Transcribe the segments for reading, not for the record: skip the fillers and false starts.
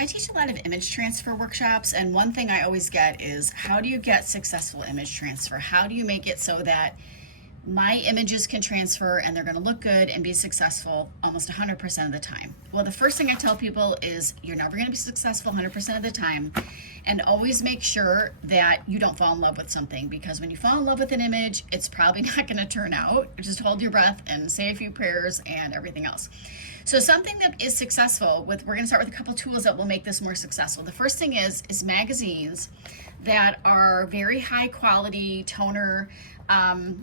I teach a lot of image transfer workshops, and one thing I always get is how do you get successful image transfer? How do you make it so that my images can transfer and they're going to look good and be successful almost 100% of the time? Well, the first thing I tell people is you're never going to be successful 100% of the time, and always make sure that you don't fall in love with something, because when you fall in love with an image, it's probably not going to turn out. Just hold your breath and say a few prayers and everything else. So something that is successful we're going to start with a couple tools that will make this more successful. The first thing is magazines that are very high quality toner.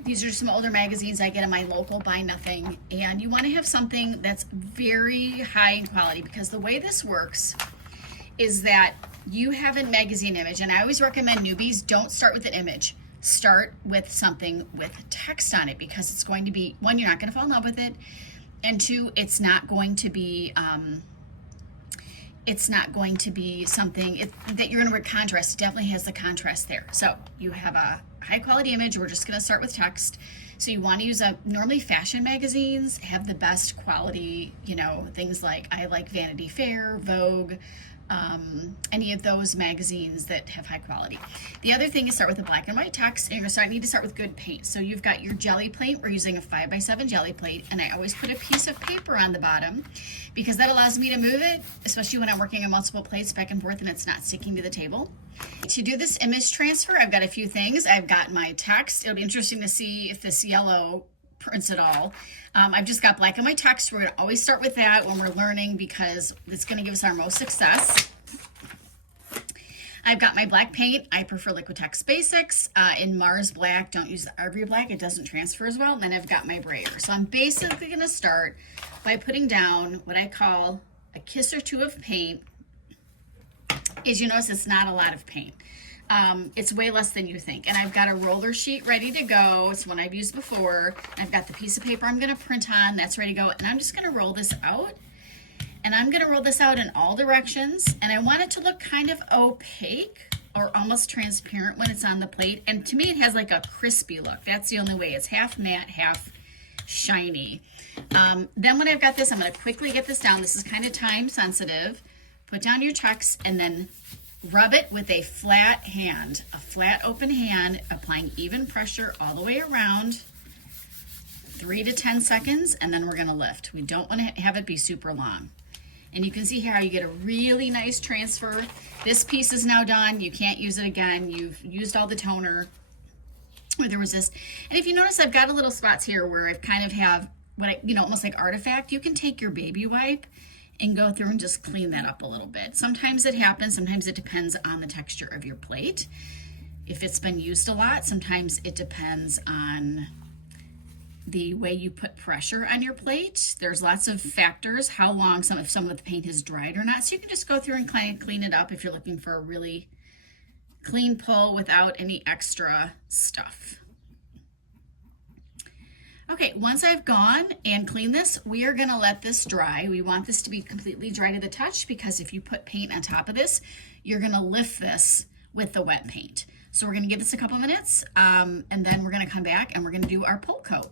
These are some older magazines I get in my local Buy Nothing, and you want to have something that's very high in quality, because the way this works is that you have a magazine image, and I always recommend newbies don't start with an image. Start with something with text on it, because it's going to be, one, you're not going to fall in love with it, and two, it's not going to be something that you're going to wear contrast. It definitely has the contrast there. So you have a high quality image. We're just going to start with text. So you want to use normally fashion magazines have the best quality, things like, I like Vanity Fair, Vogue, any of those magazines that have high quality. The other thing is start with a black and white text, and you're going to need to start with good paint. So you've got your jelly plate. We're using a 5x7 jelly plate, and I always put a piece of paper on the bottom because that allows me to move it, especially when I'm working on multiple plates back and forth and it's not sticking to the table. To do this image transfer, I've got a few things. I've got my text. It'll be interesting to see if this yellow prints it all. I've just got black and white text. We're going to always start with that when we're learning, because it's going to give us our most success. I've got my black paint. I prefer Liquitex Basics in Mars Black. Don't use the Ivory Black. It doesn't transfer as well. And then I've got my brayer. So I'm basically going to start by putting down what I call a kiss or two of paint. As you notice, it's not a lot of paint. It's way less than you think. And I've got a roller sheet ready to go. It's one I've used before. I've got the piece of paper I'm going to print on. That's ready to go. And I'm just going to roll this out. And I'm going to roll this out in all directions. And I want it to look kind of opaque or almost transparent when it's on the plate. And to me, it has like a crispy look. That's the only way. It's half matte, half shiny. Then when I've got this, I'm going to quickly get this down. This is kind of time sensitive. Put down your text and then rub it with a flat hand, a flat open hand, applying even pressure all the way around, 3 to 10 seconds, and then we're going to lift. We don't want to have it be super long. And you can see here how you get a really nice transfer. This piece is now done. You can't use it again. You've used all the toner or the resist. And if you notice, I've got a little spots here where I've kind of have what almost like artifact. You can take your baby wipe and go through and just clean that up a little bit. Sometimes it happens. Sometimes it depends on the texture of your plate. If it's been used a lot, sometimes it depends on the way you put pressure on your plate. There's lots of factors, how long if some of the paint has dried or not. So you can just go through and clean it up if you're looking for a really clean pull without any extra stuff. Okay, once I've gone and cleaned this, we are gonna let this dry. We want this to be completely dry to the touch, because if you put paint on top of this, you're gonna lift this with the wet paint. So we're gonna give this a couple minutes, and then we're gonna come back and we're gonna do our pull coat.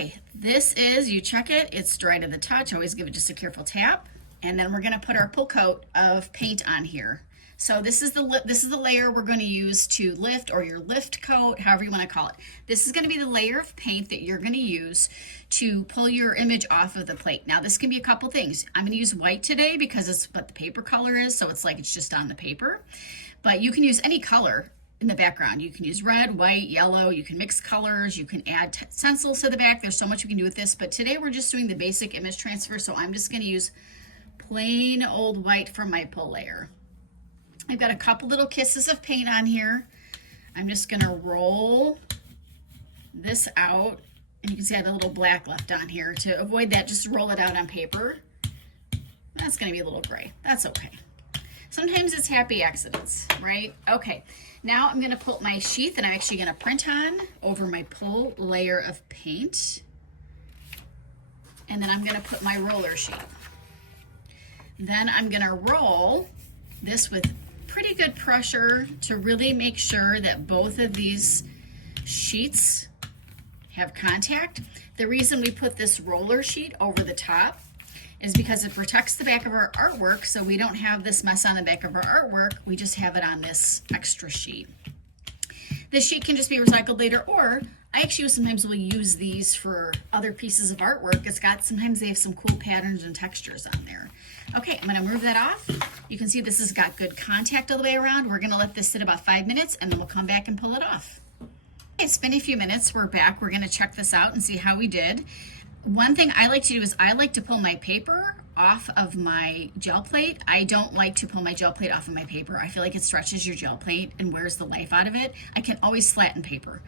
Okay, this is, you check it, it's dry to the touch. Always give it just a careful tap. And then we're gonna put our pull coat of paint on here. So this is the layer we're going to use to lift, or your lift coat, however you want to call it. This is going to be the layer of paint that you're going to use to pull your image off of the plate. Now this can be a couple things. I'm going to use white today because it's what the paper color is, so it's like it's just on the paper. But you can use any color in the background. You can use red, white, yellow. You can mix colors. You can add stencils to the back. There's so much you can do with this. But today we're just doing the basic image transfer, so I'm just going to use plain old white for my pull layer. I've got a couple little kisses of paint on here. I'm just gonna roll this out, and you can see I have a little black left on here. To avoid that, just roll it out on paper. That's gonna be a little gray, that's okay. Sometimes it's happy accidents, right? Okay, now I'm gonna put my sheath, and I'm actually gonna print on over my pull layer of paint. And then I'm gonna put my roller sheet. Then I'm gonna roll this with pretty good pressure to really make sure that both of these sheets have contact. The reason we put this roller sheet over the top is because it protects the back of our artwork so we don't have this mess on the back of our artwork. We just have it on this extra sheet. This sheet can just be recycled later, or I actually sometimes will use these for other pieces of artwork. Sometimes they have some cool patterns and textures on there. Okay, I'm gonna move that off. You can see this has got good contact all the way around. We're gonna let this sit about 5 minutes and then we'll come back and pull it off. Okay, it's been a few minutes, we're back. We're gonna check this out and see how we did. One thing I like to do is I like to pull my paper off of my gel plate. I don't like to pull my gel plate off of my paper. I feel like it stretches your gel plate and wears the life out of it. I can always flatten paper.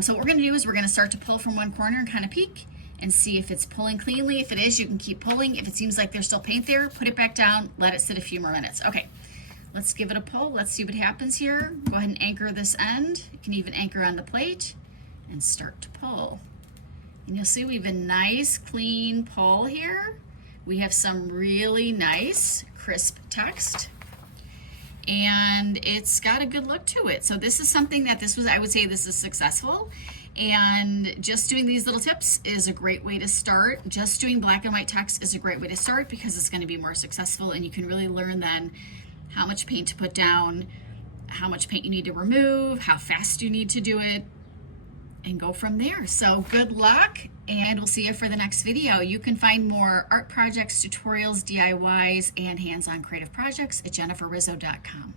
So what we're gonna do is we're gonna start to pull from one corner and kind of peek and see if it's pulling cleanly. If it is, you can keep pulling. If it seems like there's still paint there, put it back down, let it sit a few more minutes. Okay, let's give it a pull. Let's see what happens here. Go ahead and anchor this end. You can even anchor on the plate and start to pull. And you'll see we have a nice clean pull here. We have some really nice crisp text and it's got a good look to it. So this is something that I would say this is successful, and just doing these little tips is a great way to start. Just doing black and white text is a great way to start because it's going to be more successful, and you can really learn then how much paint to put down, how much paint you need to remove, how fast you need to do it, and go from there. So good luck, and we'll see you for the next video. You can find more art projects, tutorials, DIYs, and hands-on creative projects at jenniferrizzo.com.